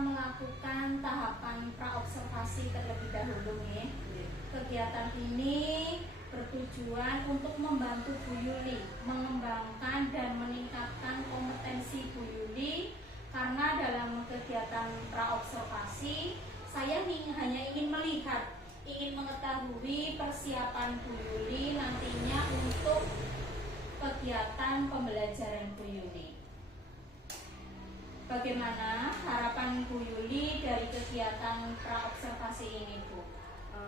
melakukan tahapan praobservasi terlebih dahulu nih. Kegiatan ini bertujuan untuk membantu Bu Yuli mengembangkan dan meningkatkan kompetensi Bu Yuli, karena dalam kegiatan praobservasi saya hanya ingin melihat, ingin mengetahui persiapan Bu Yuli nantinya untuk kegiatan pembelajaran Bu Yuli. Bagaimana harapan Bu Yuli dari kegiatan praobservasi ini, Bu?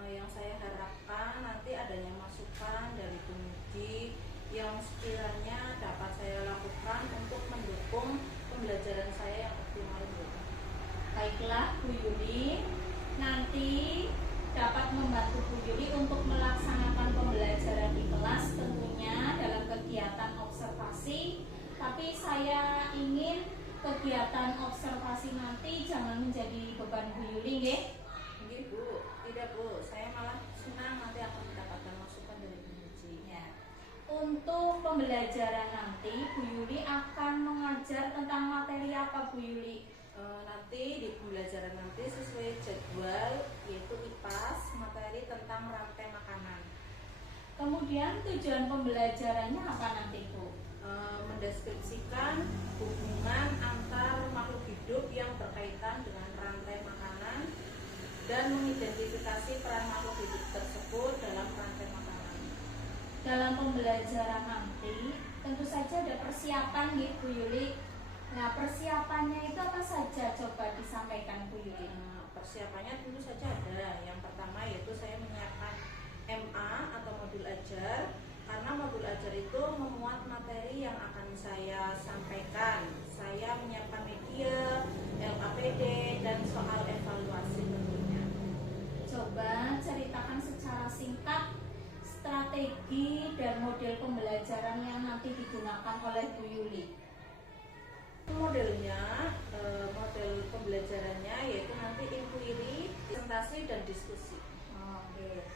Yang saya harapkan nanti adanya masukan dari penguji yang sekiranya dapat saya lakukan untuk mendukung pembelajaran saya yang optimal, Bu. Baiklah Bu Yuli, nanti dapat membantu Bu Yuli untuk melaksanakan pembelajaran di kelas tentunya dalam kegiatan observasi. Tapi saya ingin kegiatan observasi nanti jangan menjadi beban Bu Yuli, nggih? Nggih, Bu. Tidak, Bu. Saya malah senang nanti akan mendapatkan masukan dari penguji. Ya. Untuk pembelajaran nanti Bu Yuli akan mengajar tentang materi apa, Bu Yuli? Nanti di pembelajaran nanti sesuai jadwal, yaitu IPAS, materi tentang rantai makanan. Kemudian tujuan pembelajarannya apa nanti, Bu? Mendeskripsikan hubungan antar makhluk hidup yang berkaitan dengan rantai makanan dan mengidentifikasi peran makhluk hidup tersebut dalam rantai makanan. Dalam pembelajaran nanti tentu saja ada persiapan nih, Bu Yuli. Nah, persiapannya itu apa saja, coba disampaikan Bu Yuli? Persiapannya tentu saja ada. Yang pertama yaitu saya menyiapkan MA atau modul ajar, karena modul ajar itu memuat materi yang akan saya sampaikan. Saya menyiapkan media, LAPD, dan soal evaluasi tentunya. Coba ceritakan secara singkat strategi dan model pembelajaran yang nanti digunakan oleh Bu Yuli. Modelnya, model pembelajarannya yaitu nanti inquiry, presentasi, dan diskusi. Oke.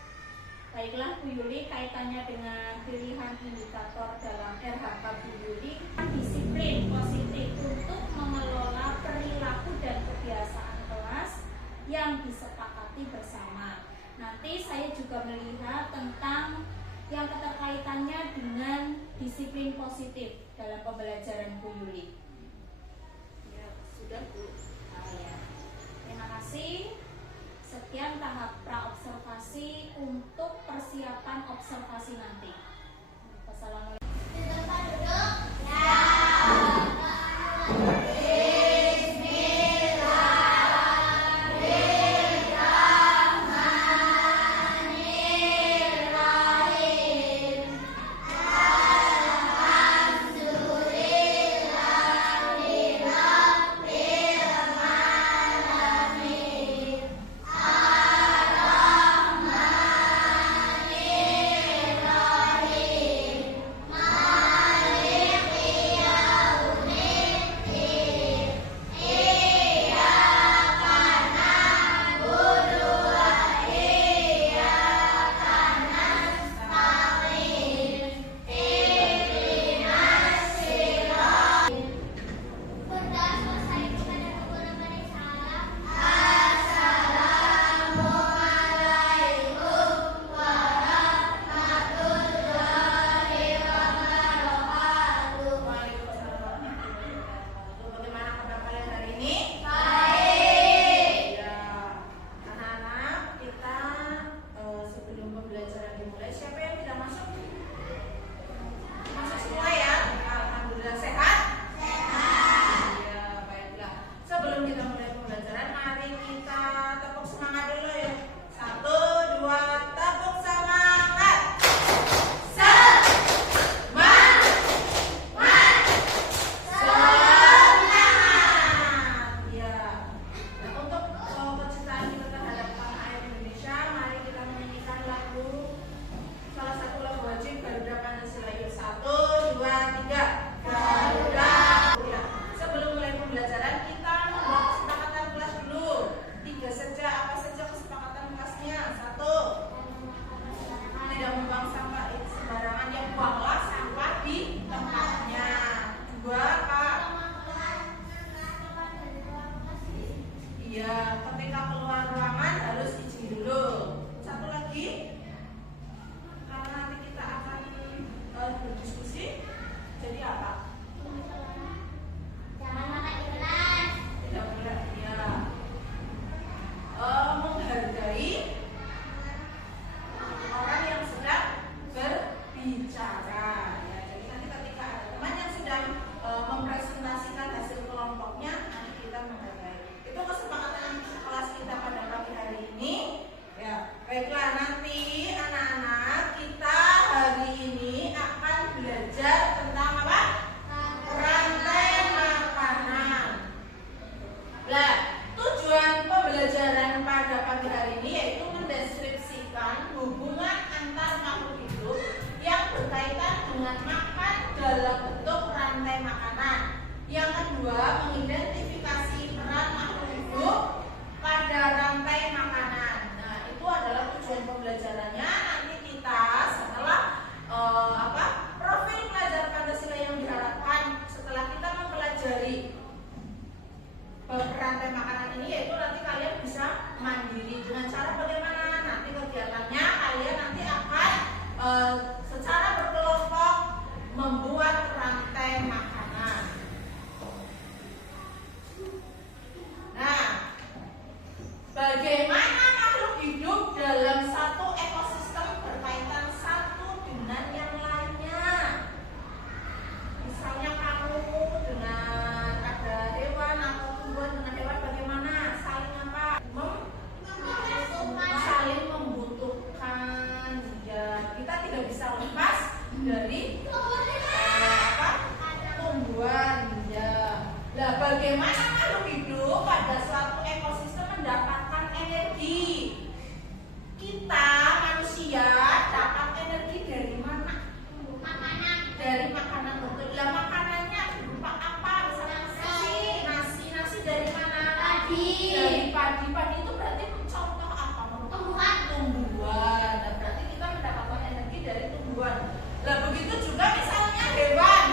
Baiklah Bu Yuli, kaitannya dengan pilihan indikator dalam RHK Bu Yuli, disiplin positif untuk mengelola perilaku dan kebiasaan kelas yang disepakati bersama. Nanti saya juga melihat tentang yang keterkaitannya dengan disiplin positif dalam pembelajaran Bu Yuli. Ya, sudah, Bu. Ya. Terima kasih. Sekian tahap praobservasi untuk persiapan observasi nanti. Wassalamualaikum. lagi karena nanti kita akan berdiskusi. Jadi apa? Jangan makan di kelas. Tidak boleh ya. Menghargai orang yang sedang berbicara. Ya, jadi nanti ketika ada teman yang sedang mempresentasikan hasil kelompoknya, nanti kita menghargai. Itu kesepakatan kelas kita pada pagi hari ini. Ya, baiklah, nanti anak-anak kita hari ini akan belajar tentang apa? Rantai makanan. Nah, tujuan pembelajaran pada pagi hari ini yaitu mendeskripsikan hubungan antar makhluk hidup yang berkaitan dengan makan dalam bentuk rantai makanan. Yang kedua, mengidentifikasi peran makhluk hidup pada rantai makanan. Nah, itu adalah tujuan pembelajarannya. Nanti kita setelah profil pelajar Pancasila yang diharapkan setelah kita mempelajari rantai makanan ini, yaitu nanti kalian bisa mandiri dengan cara bagaimana. Nanti kegiatannya kalian nanti akan secara berkelompok membuat rantai makanan. Nah, bagaimana makhluk hidup dalam satu ekosistem berkaitan satu dengan yang lainnya. Misalnya kamu dengan ada hewan atau tumbuhan dengan hewan, bagaimana saling apa? Saling membutuhkan. Ya, kita tidak bisa lepas dari tumbuhan. Ya. Nah, bagaimana makhluk hidup pada suatu ekosistem mendapatkan energi? Kita manusia dapat energi dari mana? Dari makanan, betul. Lah, makanannya berupa apa? Misalnya nasi dari mana? Dari padi. Padi itu berarti contoh apa? Tumbuhan. Nah, berarti kita mendapatkan energi dari tumbuhan. Lah, begitu juga misalnya hewan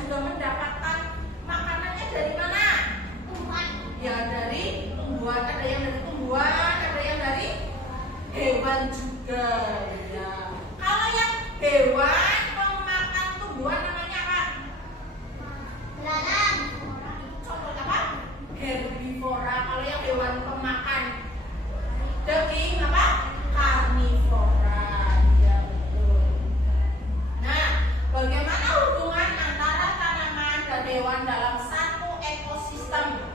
juga mendapatkan makanannya dari mana? Ya, dari tumbuhan. Ada yang dari tumbuhan, ada yang dari hewan juga. Ya. Kalau yang hewan pemakan tumbuhan namanya apa? Contoh apa? Herbivora. Kalau yang hewan pemakan daging apa? Karnivora. Ya, betul. Nah, bagaimana hubungan antara tanaman dan hewan dalam satu ekosistem?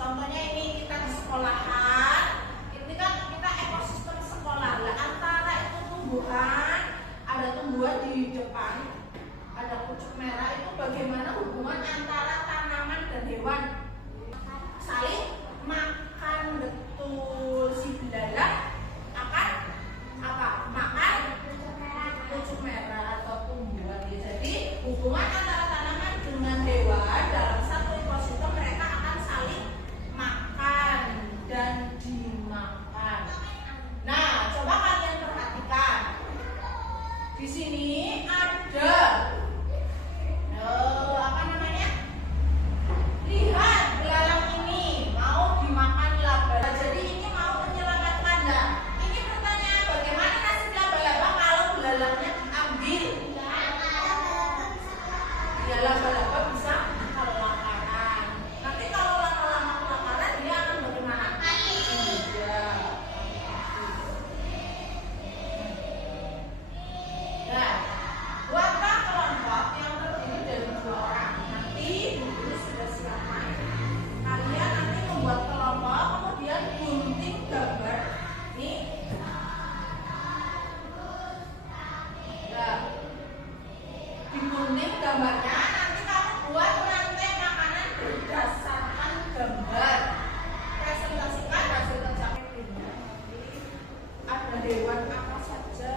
Contohnya ini kita di sekolahan. Ini kan kita ekosistem sekolah. Lah, antara itu tumbuhan, ada tumbuhan di depan, ada pucuk merah. Itu bagaimana hubungan antara tanaman dan hewan? Saling makan, betul. Si belalang akan apa? Makan pucuk merah atau tumbuhan. Jadi hubungan antara tanaman dengan hewan dalam satu ekosistem, mereka akan saling makan dan dimakan. Nah, coba kalian perhatikan. Di sini ada apa namanya? Lihat, belalang ini mau dimakan laba. Jadi ini mau menyelamatkan. Nah, ini pertanyaan, bagaimana nasib laba-laba kalau belalangnya diambil? Ya, laba-laba bisa kelaparan. Nanti kalau lama-lama kelaparan, dia akan bagaimana? Iya. Nah, buatlah kelompok yang terdiri dari 2 orang. Nanti dulu sudah siapkan. Kalian nanti membuat kelompok, kemudian gunting gambar. Nih. Nah, digunting gambarnya. Nanti kamu buat rantai makanan berdasarkan gambar. Presentasikan hasil kerja kerjanya. Ada hewan apa saja?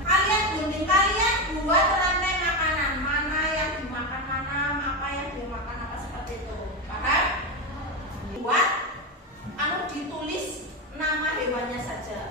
Kalian gunting, kalian buat rantai makanan. Mana yang dimakan mana, apa yang dimakan apa, seperti itu. Paham? Buat ditulis nama hewannya saja.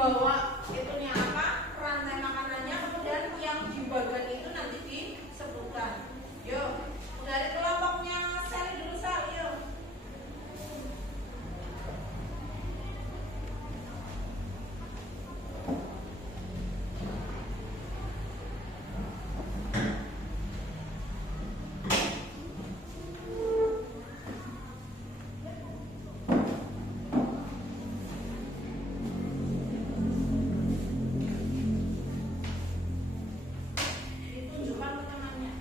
dibawa itunya apa, rantai makanannya, kemudian yang di bagian itu nanti disebutkan. Yuk, dari kelompoknya Sally dulu, Sal, yuk. Ditunjukkan ke temannya.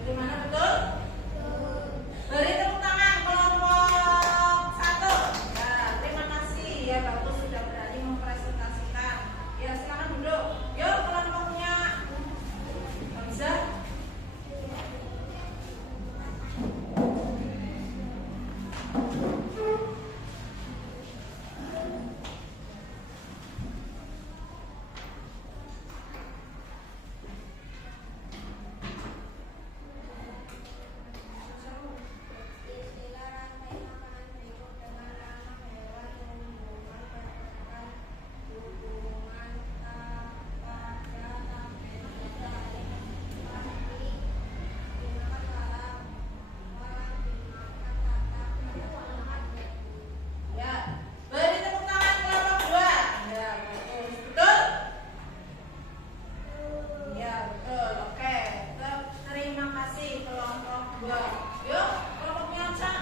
Bagaimana, betul? Beri tepuk tangan kelompok 1. Ya, terima kasih ya, bagus sudah berani mempresentasikan. Ya, silakan duduk. Yuk, kelompoknya Hamzah. Istilah rantai makanan berikut dengan nama hewan yang menghubungkan berdasarkan hubungan pada tabel pasti dimakan walang dimakan tatap dimakan Ya, beri tepuk tangan kelompok 2. Ya, bagus. Betul? Ya, betul. Oke. Terima kasih kelompok 2. Yuk, kelompoknya Aca.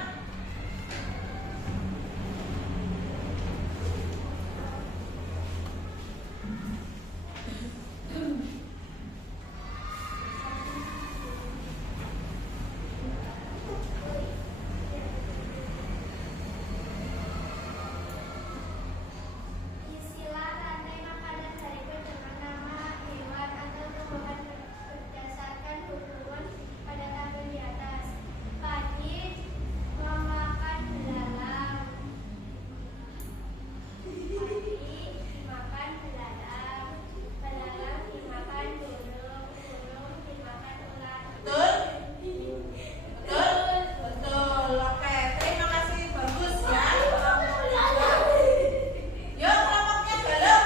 Istilah rantai makanan berikut dengan nama hewan atau tumbuhan berdasarkan hubungan pada tabel di atas. Padi memakan belalang. Padi dimakan belalang. Belalang dimakan burung. Burung dimakan ular. Betul? Betul? Betul. Oke, terima kasih. Bagus ya. Kelompok 2. Yuk, kelompoknya Galuh.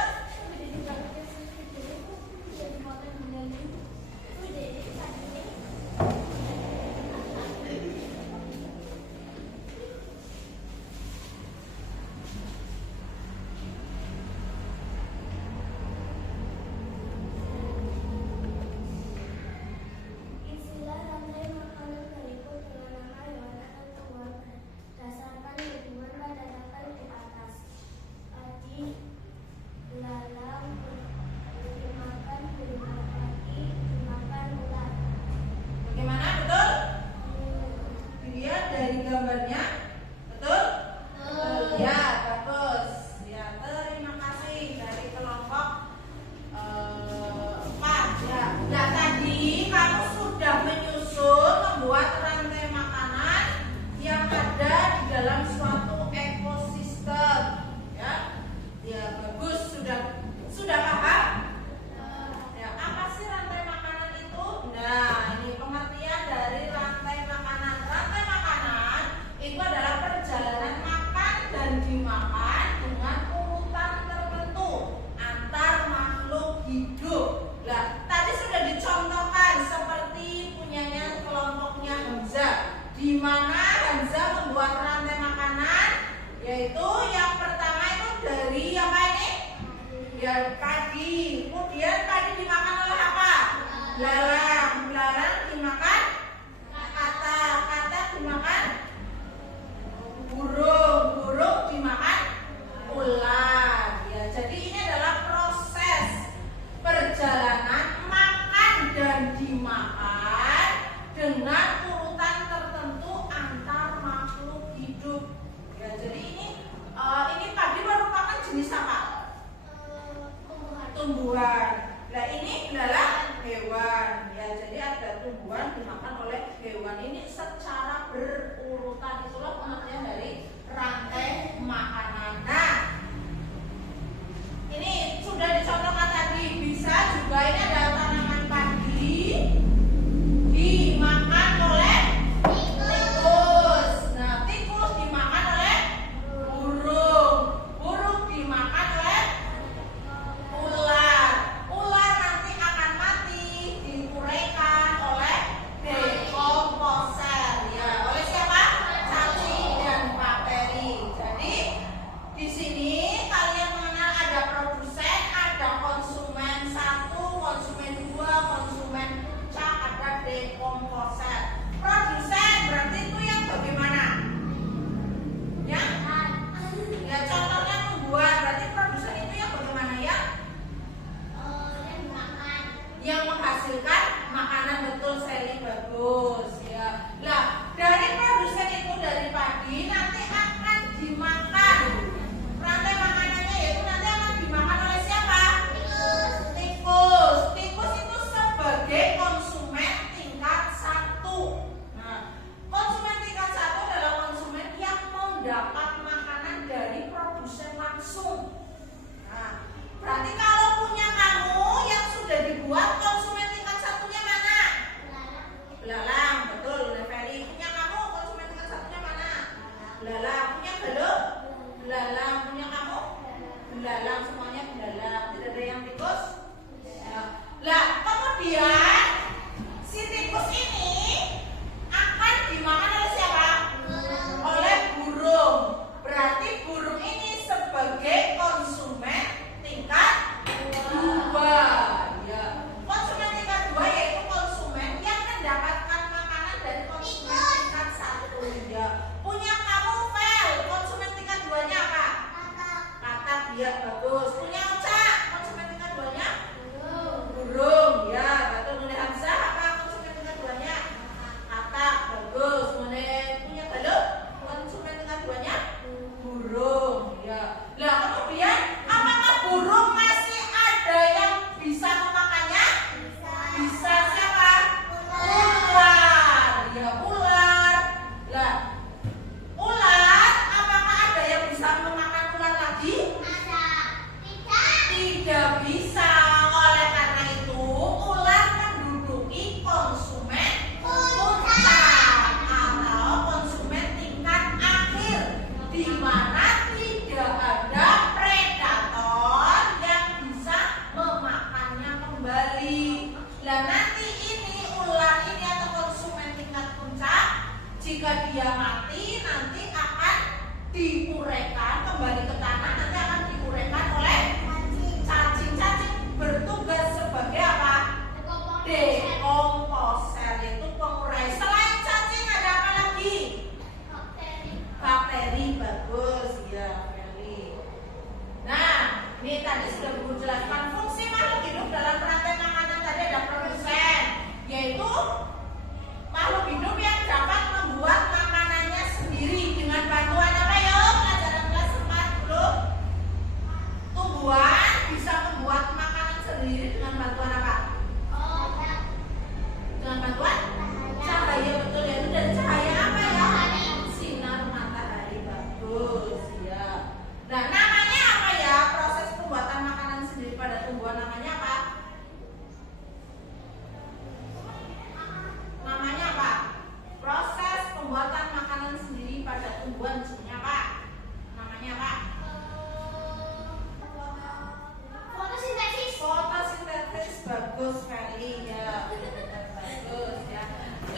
Istilah rantai makanan berikut dengan nama hewan atau tumbuhan berdasarkan hubungan pada tabel di atas. Padi, belalang, dimakan burung. Padi dimakan ular. Bagaimana? Betul? Dilihat dari gambarnya. Betul? Ya, bagus. Ya, terima kasih dari kelompok 4. Ya. Nah, tadi kamu sudah menyusun membuat rantai makanan yang ada di dalam suatu ekosistem. Ya. Ya, bagus. Sudah paham? Ya, apa sih rantai makanan itu? Nah, ini pengertian dari rantai makanan. Rantai makanan itu adalah perjalanan makan dan dimakan dengan urutan tertentu antar makhluk hidup. Nah, tadi sudah dicontohkan seperti punyanya kelompoknya Hamzah, di mana Hamzah membuat rantai makanan, yaitu yang pertama itu dari apa ini? Ya, padi. Kemudian padi dimakan oleh apa? Belalang. Belalang dimakan kata. Kata dimakan burung. Burung dimakan ular. Ya, jadi ini adalah proses perjalanan makan dan dimakan dengan urutan tertentu antar makhluk hidup. Ya, jadi ini padi merupakan jenis apa? Tumbuhan Iya, bagus. Punya Oca, konsumen tingkat 2-nya? Burung. Ya, betul. Nune Hamzah, apa konsumen tingkat 2-nya? Katak, bagus. Nune punya Galuh, konsumen tingkat 2-nya? Burung. Ya. Lah, kemudian apakah burung masih ada yang bisa memakannya? Bisa siapa? Ular. Ya, ular. Lah, ular, apakah ada yang bisa memakan ular lagi? Tidak bisa. Oleh karena itu, ular menduduki konsumen puncak atau konsumen tingkat akhir, di mana tidak ada predator yang bisa memakannya kembali. Nah, nanti ini ular ini atau konsumen tingkat puncak, jika dia mati nanti akan diuraikan kembali ke tanah, nanti akan diuraikan oleh cacing-cacing, bertugas sebagai apa? Dekomposer, yaitu pengurai. Selain cacing ada apa lagi? Bakteri, bagus ya, Feli. Nah, ini tadi sudah Guru jelaskan fungsi makhluk hidup dalam rantai makanan. Tadi ada produsen, yaitu makhluk hidup yang dapat membuat makanannya sendiri dengan bantuan apa ya? Pelajaran kelas 4 belum? Tumbuhan bisa membuat makanan sendiri dengan bantuan apa? Dengan bantuan cahaya, betul ya. Itu dari cahaya apa ya? Sinar matahari, bagus ya. Nah, namanya apa ya? Proses pembuatan makanan sendiri pada tumbuhan namanya apa? Namanya apa? Proses pembuatan makanan sendiri pada tumbuhan disebutnya apa? Namanya apa? Fotosintesis, bagus sekali ya. Bagus ya.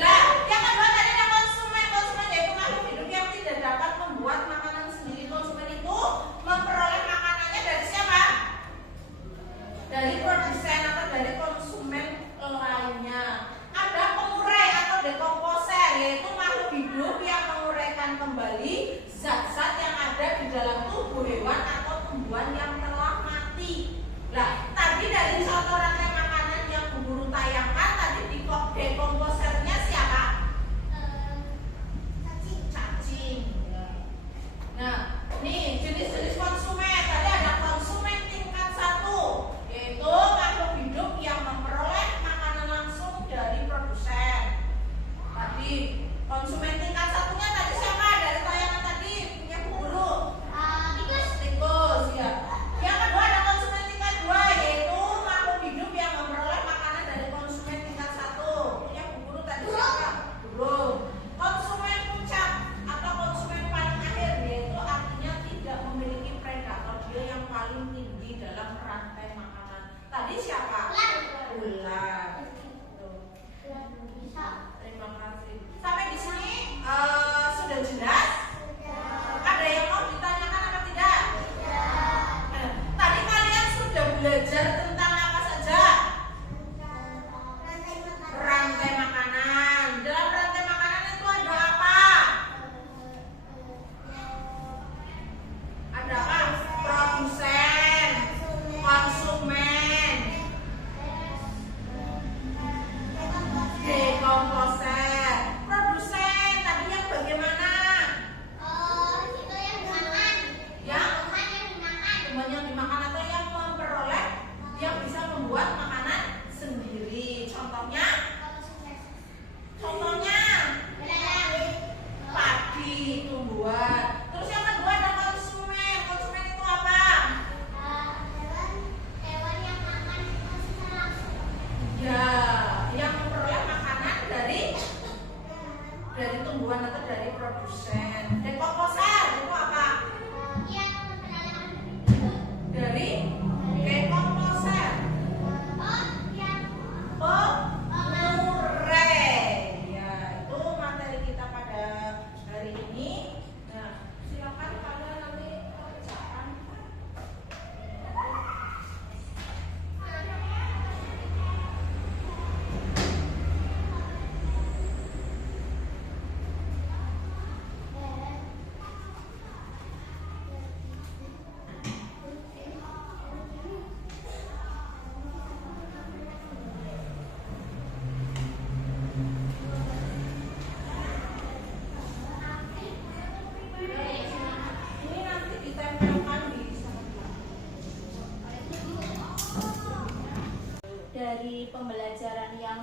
Lah, yang kedua tadi ada konsumen. Konsumen yaitu makhluk hidup yang tidak dapat membuat makanan sendiri. Konsumen itu memperoleh makanannya dari siapa? Dari produsen atau dari konsumen lainnya. Ada pengurai atau dekomposer, yaitu makhluk hidup yang menguraikan kembali zat-zat yang ada di dalam tubuh hewan atau tumbuhan yang telah mati. Nah, tadi dari contoh rantai makanan yang Bu Guru tayangkan tadi di dekomposernya siapa? Cacing. Ya. Nah, nih jenis-jenis konsumen. Tadi ada konsumen tingkat 1, yaitu makhluk hidup yang memperoleh makanan langsung dari produsen. Tadi konsumen tingkat 1-nya tadi siapa? Dari tayangan tadi punya Bu Guru. Tikus ya.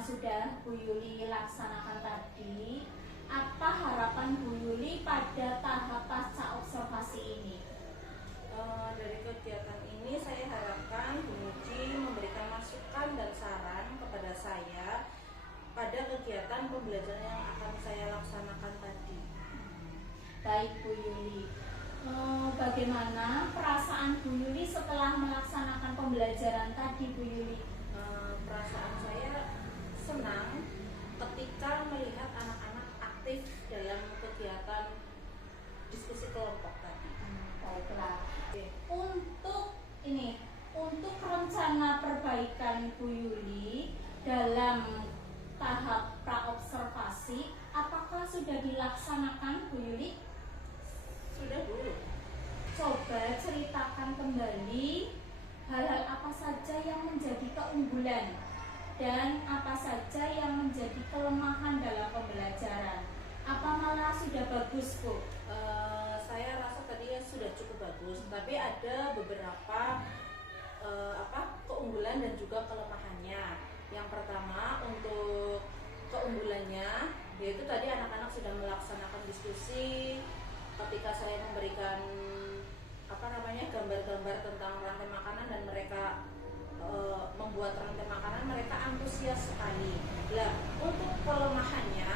sudah Bu Yuli laksanakan tadi, apa harapan Bu Yuli pada tahap pasca observasi ini? Dari kegiatan ini saya harapkan Bu Muji memberikan masukan dan saran kepada saya pada kegiatan pembelajaran yang akan saya laksanakan tadi. Baik Bu Yuli, bagaimana perasaan Bu Yuli setelah melaksanakan pembelajaran tadi Bu Yuli? Perasaan saya senang ketika melihat anak-anak aktif dalam kegiatan diskusi kelompok tadi. Baiklah. Untuk rencana perbaikan Bu Yuli dalam tahap praobservasi, apakah sudah dilaksanakan Bu Yuli? Sudah Bu. Coba ceritakan kembali hal-hal apa saja yang menjadi keunggulan dan apa saja yang menjadi kelemahan dalam pembelajaran. Apa malah sudah bagus Bu? Saya rasa tadi sudah cukup bagus, tapi ada beberapa keunggulan dan juga kelemahannya. Yang pertama, untuk keunggulannya yaitu tadi anak-anak sudah melaksanakan diskusi ketika saya memberikan gambar-gambar tentang rantai makanan dan mereka membuat rantai makanan, mereka antusias sekali. Nah, untuk kelemahannya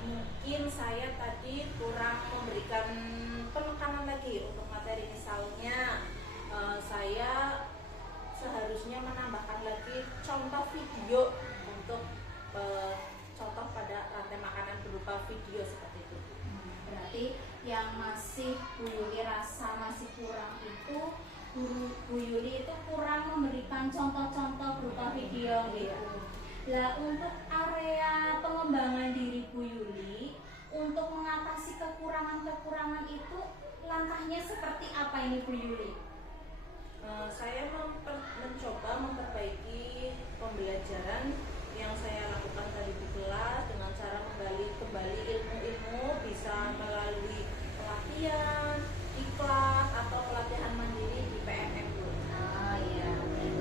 mungkin saya tadi kurang memberikan penekanan lagi untuk materi. Misalnya saya seharusnya menambahkan lagi contoh video untuk contoh pada rantai makanan berupa video seperti itu. Berarti yang masih Bu Yuli rasa masih kurang itu Bu Yuli itu kurang memberikan contoh-contoh berupa video gitu. Nah, untuk area pengembangan diri Bu Yuli untuk mengatasi kekurangan-kekurangan itu langkahnya seperti apa ini Bu Yuli? Saya mencoba memperbaiki pembelajaran yang saya lakukan tadi di kelas dengan cara menggali kembali ilmu-ilmu, bisa melalui pelatihan, iklan atau pelatihan mandiri di PMM Bu. Iya.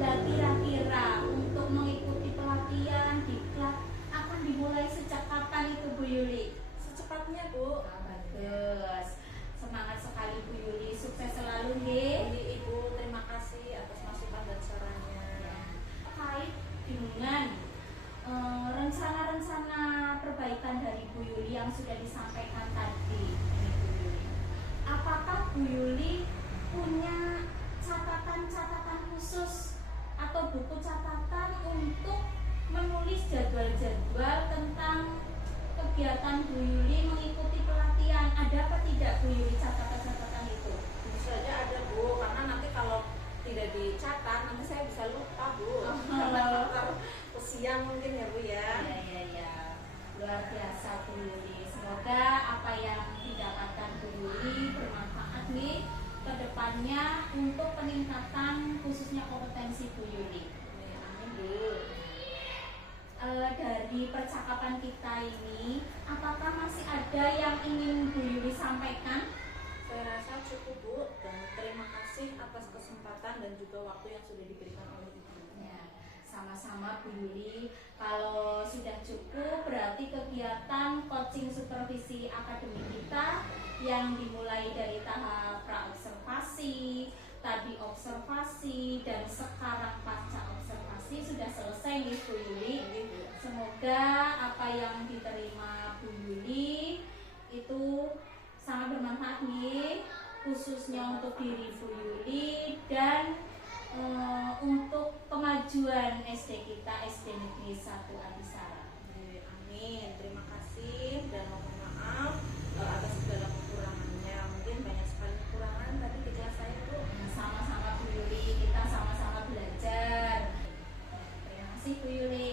Nah, kira-kira untuk mengikuti pelatihan diklat akan dimulai sejak kapan itu Bu Yuli? Secepatnya Bu. Bagus. Semangat sekali Bu Yuli, sukses selalu nggih. Ibu, terima kasih atas masukan dan sarannya. Terkait dengan rencana-rencana perbaikan dari Bu Yuli yang sudah disampaikan tadi, ini Bu Yuli. Apakah Bu Yuli punya catatan-catatan khusus atau buku catatan untuk menulis jadwal-jadwal tentang kegiatan Bu Yuli mengikuti pelatihan? Ada apa tidak Bu Yuli catatan-catatan itu? Tentu saja ada Bu, karena nanti kalau tidak dicatat nanti saya bisa lupa Bu. Karena faktor usia mungkin ya Bu ya. Iya. Luar biasa Bu Yuli. Semoga apa yang didapatkan Bu Yuli bermanfaat nih ke depannya untuk peningkatan khususnya kompetensi Bu Yuli. Amin Bu. Dari percakapan kita ini, apakah masih ada yang ingin Bu Yuli sampaikan? Saya rasa cukup Bu, dan terima kasih atas kesempatan dan juga waktu yang sudah diberikan oleh Ibu. Ya, sama-sama Bu Yuli. Kalau sudah cukup, berarti kegiatan coaching supervisi akademik kita yang dimulai dari tahap praobservasi, tadi observasi, dan sekarang pasca observasi sudah selesai nih Bu Yuli. Semoga apa yang diterima Bu Yuli itu sangat bermanfaat nih, khususnya untuk diri Bu Yuli dan untuk kemajuan SD kita, SD Negeri 1 Abisara. Amin, terima kasih dan mohon maaf atas segala kekurangannya. Mungkin banyak sekali kekurangan tadi di kelas saya Bu. Sama-sama Bu Yuli, kita sama-sama belajar. Terima kasih Bu Yuli.